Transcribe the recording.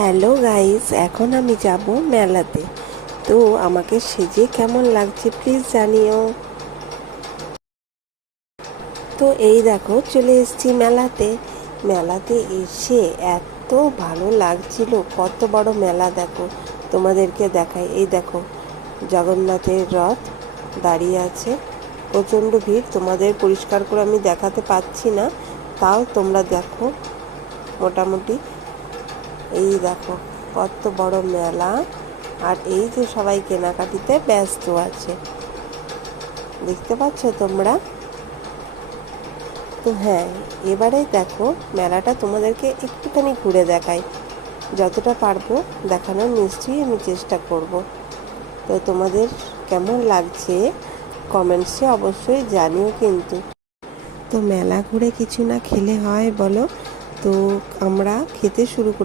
Hello guys, এখন আমি যাব মেলাতে। তো আমাকে সেজে কেমন লাগছে প্লিজ জানিও। তো এই দেখো চলে এসেছি মেলাতে। মেলাতে এসে এত ভালো লাগছিল, কত বড় মেলা দেখো। তোমাদেরকে দেখাই, এই দেখো জগন্নাথের রথ দাঁড়িয়ে আছে। প্রচণ্ড ভিড়, তোমাদের পরিষ্কার করে আমি দেখাতে পাচ্ছি না, তাও তোমরা দেখো। মোটামুটি এই দেখো কত বড় মেলা। আর এই যে সবাই কেনাকাটিতে ব্যস্ত আছে, দেখতে পাচ্ছ তোমরা। তো হ্যাঁ, এবারে দেখো মেলাটা তোমাদেরকে একটুখানি ঘুরে দেখাই, যতটা পারবো দেখানোর নিশ্চয়ই আমি চেষ্টা করব। তো তোমাদের কেমন লাগছে কমেন্টসে অবশ্যই জানিও কিন্তু। তো মেলা ঘুরে কিছু না খেলে হয় বলো। তো আমরা খেতে শুরু